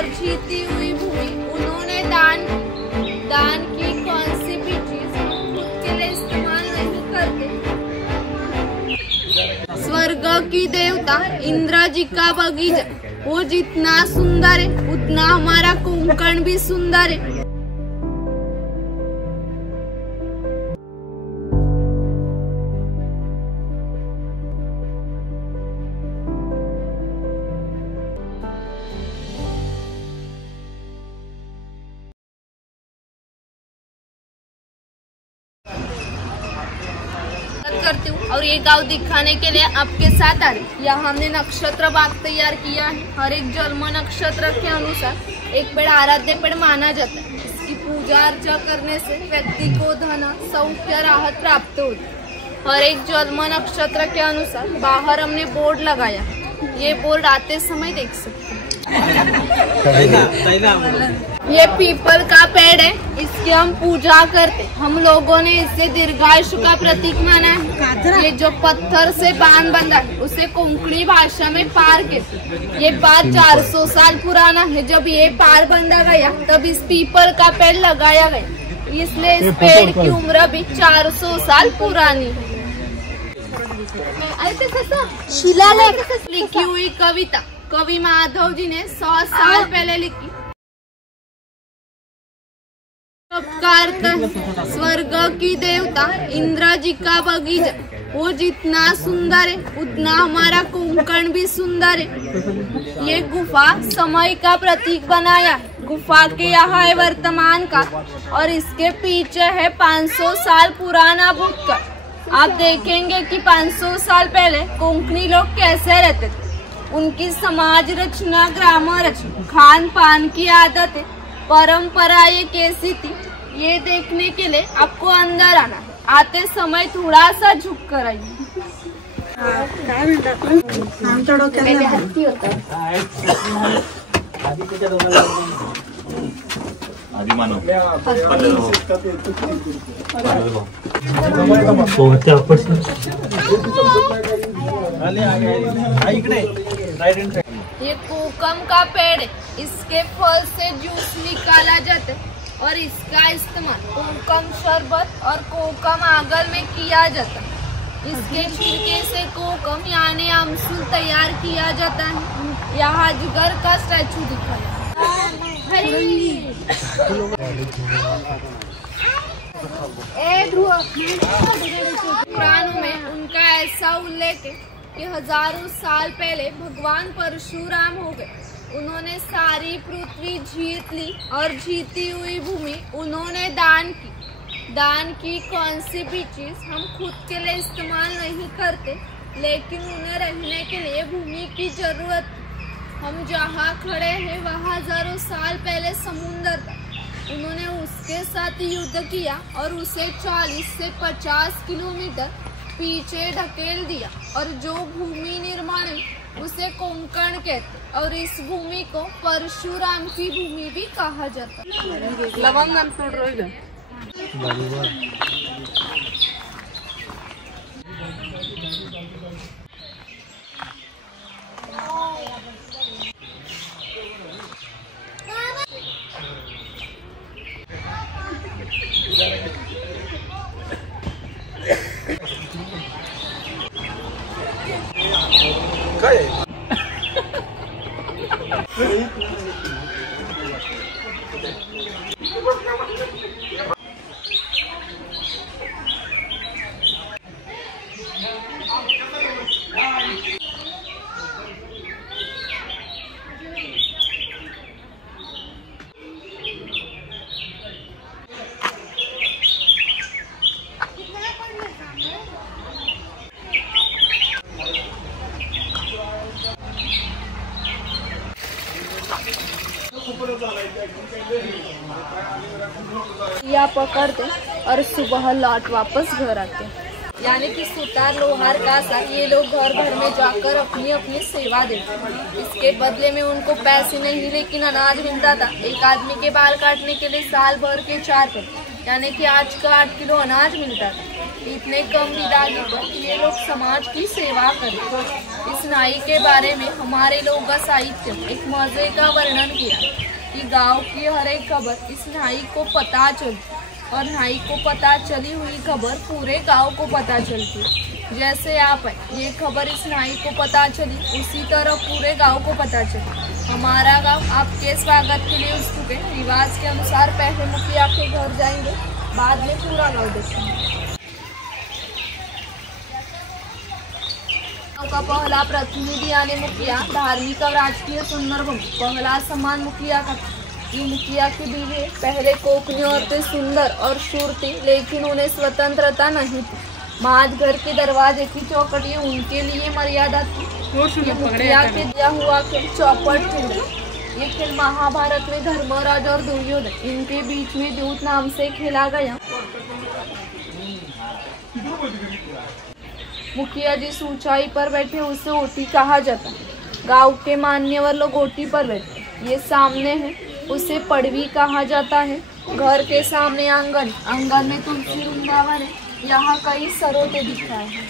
और जीती हुई भूमि उन्होंने दान की। कौन सी भी चीज हम खुद के लिए इस्तेमाल नहीं करते। स्वर्ग की देवता इंद्र जी का बगीचा, वो जितना सुंदर है उतना हमारा कोंकण भी सुंदर है। करती हूँ और ये गांव दिखाने के लिए आपके साथ आ रही। यहाँ हमने नक्षत्र बाग तैयार किया है। हर एक जन्म नक्षत्र के अनुसार एक पेड़ आराध्य पेड़ माना जाता है। इसकी पूजा अर्चा करने से व्यक्ति को धन सौख्य राहत प्राप्त होती है। हर एक जन्म नक्षत्र के अनुसार बाहर हमने बोर्ड लगाया। ये बोर्ड आते समय देख सकते हैं। ये पीपल का पेड़ है, इसकी हम पूजा करते। हम लोगों ने इसे दीर्घायु का प्रतीक माना है। ये जो पत्थर से बांध बंधा है उसे कोंकणी भाषा में पार कहते। ये पार 400 साल पुराना है। जब ये पार बंधा गया तब इस पीपल का पेड़ लगाया गया, इसलिए इस पेड़ की उम्र भी 400 साल पुरानी है। शिलालेख लिखी हुई कविता कवि माधव जी ने 100 साल पहले लिखी। स्वर्ग की देवता इंद्र जी का बगीचा, वो जितना सुंदर है उतना हमारा कोंकण भी सुंदर है। ये गुफा समय का प्रतीक बनाया है। गुफा के यहाँ है वर्तमान का और इसके पीछे है 500 साल पुराना भूतकाल। आप देखेंगे कि 500 साल पहले कोंकणी लोग कैसे रहते थे। उनकी समाज रचना, ग्राम रचना, खान पान की आदतें, परंपरा ये कैसी थी, ये देखने के लिए आपको अंदर आना है। आते समय थोड़ा सा झुक कर आइए। ये कोकम का पेड़ है। इसके फल से जूस निकाला जाता है और इसका इस्तेमाल कोकम शरबत और कोकम आगल में किया जाता है। इसके छिलके से कोकम यानी आमसूल तैयार किया जाता है। यहाँ अजगर का स्टैचू दिखाया। पुराणों में उनका ऐसा उल्लेख है कि हजारों साल पहले भगवान परशुराम हो गए। उन्होंने सारी पृथ्वी जीत ली और जीती हुई भूमि उन्होंने दान की। कौन सी भी चीज हम खुद के लिए इस्तेमाल नहीं करते, लेकिन उन्हें रहने के लिए भूमि की जरूरत। हम जहाँ खड़े हैं वहाँ हजारों साल पहले समुद्र था। उन्होंने उसके साथ युद्ध किया और उसे 40 से 50 किलोमीटर पीछे ढकेल दिया और जो भूमि निर्माण है उसे कोंकण कहते और इस भूमि को परशुराम की भूमि भी कहा जाता है। या पकड़ते और सुबह लौट वापस घर आते। यानी कि सुतार, लोहार, कासा ये लोग घर घर में जाकर अपनी अपनी सेवा देते। इसके बदले में उनको पैसे नहीं लेकिन अनाज मिलता था। एक आदमी के बाल काटने के लिए साल भर के 4 पैसे। यानी कि आज का 8 किलो अनाज मिलता था। इतने कम विदागी पर ये लोग समाज की सेवा करते। इस नाई के बारे में हमारे लोक साहित्य एक मजे का वर्णन किया कि गांव की हर एक खबर इस नाई को पता चलती और नाई को पता चली हुई खबर पूरे गांव को पता चलती। जैसे आप है, ये खबर इस नाई को पता चली उसी तरह पूरे गांव को पता चली। हमारा गांव आपके स्वागत के लिए उत्सुक है। रिवाज के अनुसार पहले मुखिया के घर जाएंगे, बाद में पूरा गांव देखेंगे। गांव का पहला प्रतिनिधि यानी मुखिया धार्मिक और राजकीय संदर्भ में पहला सम्मान मुखिया का। ये मुखिया की बीवी पहले कोकनी औरतें सुंदर और शूर थी, लेकिन उन्हें स्वतंत्रता नहीं थी। माज घर के दरवाजे की चौकटी उनके लिए मर्यादा थी। मुखिया के दिया हुआ खेल चौपट खेल। ये खेल महाभारत में धर्मराज और दुर्योधन इनके बीच में दूत नाम से खेला गया। मुखिया जिस ऊंचाई पर बैठे उसे ओटी कहा जाता है। गांव के मान्यवर लोग ओटी पर बैठे। ये सामने है उसे पड़वी कहा जाता है। घर के सामने आंगन, आंगन में तुलसी वृंदावन है। यहाँ कई सरोटे दिख रहे हैं।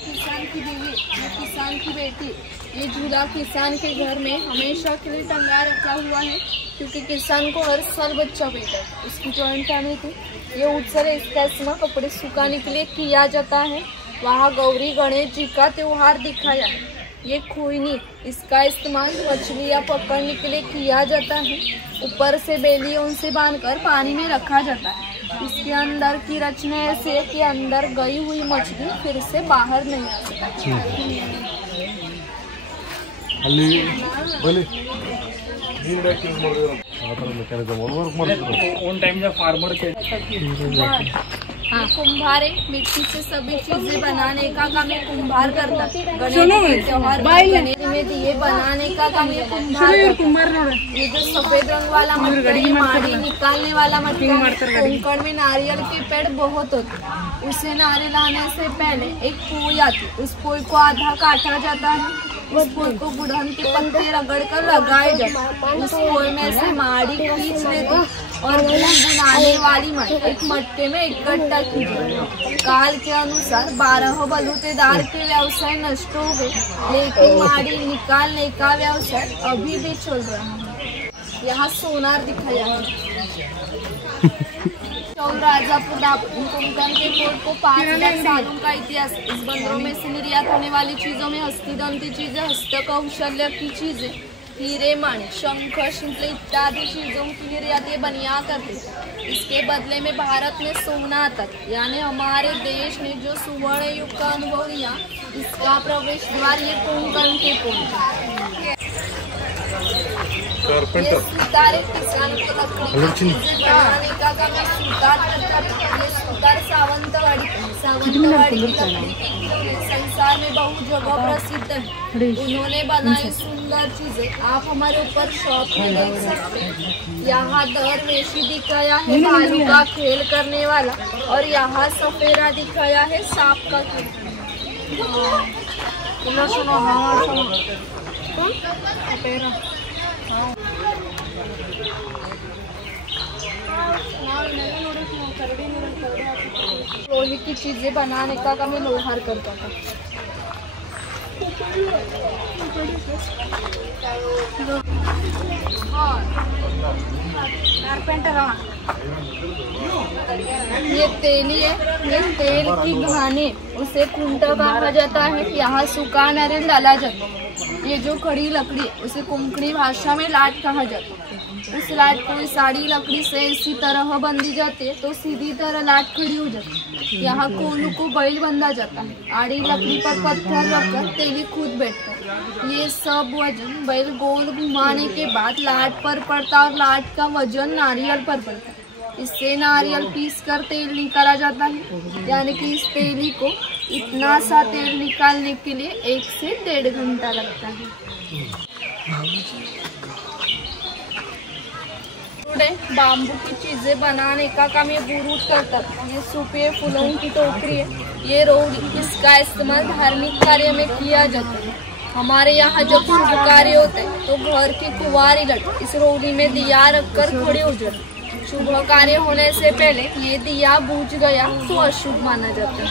किसान की बीवी, किसान की बेटी, ये झूला किसान के घर में हमेशा के लिए टंगा रखा हुआ है, क्योंकि किसान को हर साल बच्चा बेटा है। उसकी जॉइंट फैमिली थी। ये उत्सव इसका इस्तेमाल कपड़े सुखाने के लिए किया जाता है। वहाँ गौरी गणेश जी का त्योहार दिखाया है। ये खोइनी, इसका इस्तेमाल मछलियाँ पकड़ने के लिए किया जाता है। ऊपर से बेलियों से बांधकर पानी में रखा जाता है। इसके अंदर की रचना ऐसे है कि अंदर गई हुई मछली फिर से बाहर नहीं आ सकती। कुम्हार मिट्टी से सभी चीजें बनाने का काम ये कुम्हार करता है। गणेश त्योहार में दिए बनाने का काम ये कुम्हार करता है। ये जो सफेद रंग वाला माड़ी निकालने वाला कोंकण में नारियल के पेड़ बहुत होते। उसे नारियल लाने से पहले एक पोई आती, उस पोई को आधा काटा जाता है। उस पोई को गुड़हल के पत्ते रगड़ कर लगाए जाते। उस पोई में से माड़ी खींच लेते और बुनाने वाली माड़ी एक मटके में इकट्ठा की जाती। काल के अनुसार 12 बलूतेदार के व्यवसाय नष्ट हो गए, लेकिन माड़ी निकालने का व्यवसाय अभी भी चल रहा है। यहाँ सोनार दिखाया है। राजापुर कुंकण के कोट को 5 लाख सालों का इतिहास। इस बंदरों में से निर्यात होने वाली चीजों में हस्तिदंती चीजें, हस्तकौशल्य की चीजें, हीरे माणिक, शंख, शिंपले इत्यादि चीजों की निर्यात ये बनिया करते। इसके बदले में भारत में सोना आता था, यानी हमारे देश ने जो सुवर्ण युग का अनुभव लिया, इसका प्रवेश द्वार ये कोंकण के कोट। सुतारे किसान को लकड़ी बनाने का काम सुतार करता था। ये सुतार सावंतवाड़ी की लकड़ी संसार में बहुत जगह प्रसिद्ध है। उन्होंने बनाई सुंदर चीजें आप हमारे ऊपर शॉप में देख सकते हैं। यहाँ दरवेशी दिखाया है, भालू का खेल करने वाला, और यहाँ सफेरा दिखाया है, सांप का खेल। लोहे की चीजें बनाने का काम मैं लोहार करता था। ये तेली है, ये तेल की घानी, उसे कुंटा कहा जाता है। यहाँ सूखा नारियल डाला जाता है। ये जो खड़ी लकड़ी है उसे कोंकणी भाषा में लाट कहा जाता है। उस लाट को साड़ी लकड़ी से इसी तरह बंधी जाती है तो सीधी तरह लाट खड़ी हो जाती है। यहाँ कोलू को बैल बंधा जाता है। आड़ी लकड़ी पर पत्थर रखकर तेली खुद बैठता है। ये सब वजन बैल गोल घुमाने के बाद लाट पर पड़ता और लाट का वजन नारियल पर पड़ता है। इससे नारियल पीस कर तेल निकाला जाता है, यानी कि इस तेली को इतना सा तेल निकालने के लिए 1 से 1.5 घंटा लगता है। बाम्बू की चीजें बनाने का काम ये बुरुज करता है। ये सुपे फूलों की टोकरी है, ये रोड़ी, इसका इस्तेमाल धार्मिक कार्य में किया जाता है। हमारे यहाँ जब शुभ कार्य होते हैं तो घर की कुंवारी लड़की इस रोड़ी में दिया रखकर खड़ी हो जाती। शुभ कार्य होने से पहले ये दिया बुझ गया तो अशुभ माना जाता है।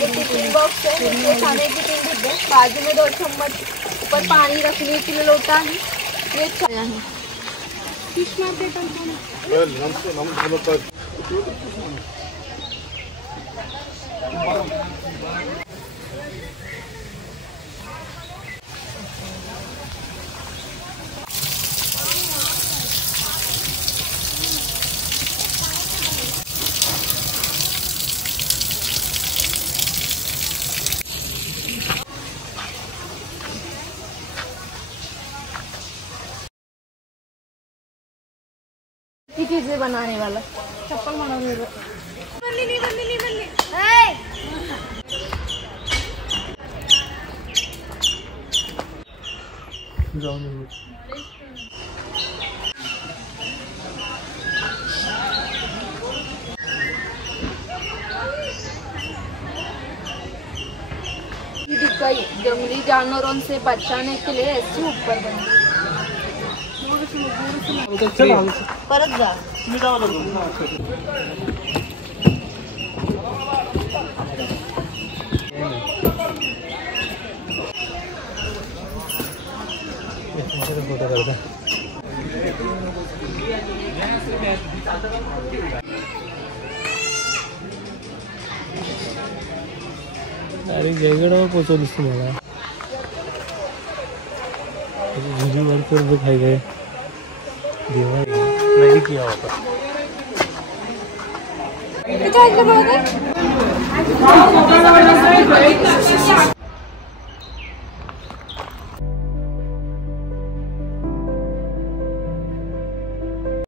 ये टिफिन बॉक्स है, इसमें खाने की 3 डिब्बे, बाजू में 2 चम्मच, ऊपर पानी रखने के लिए लोटा है। ये छाया है। चीजें बनाने वाला चप्पल बनाने नहीं जंगली जानवरों से बचाने के लिए ऐसे ऊपर बने। परत जा अरे जयगड पोचवलीस तुम्हाला व्हिडिओ कर खाई गए देवा नहीं किया होता। क्या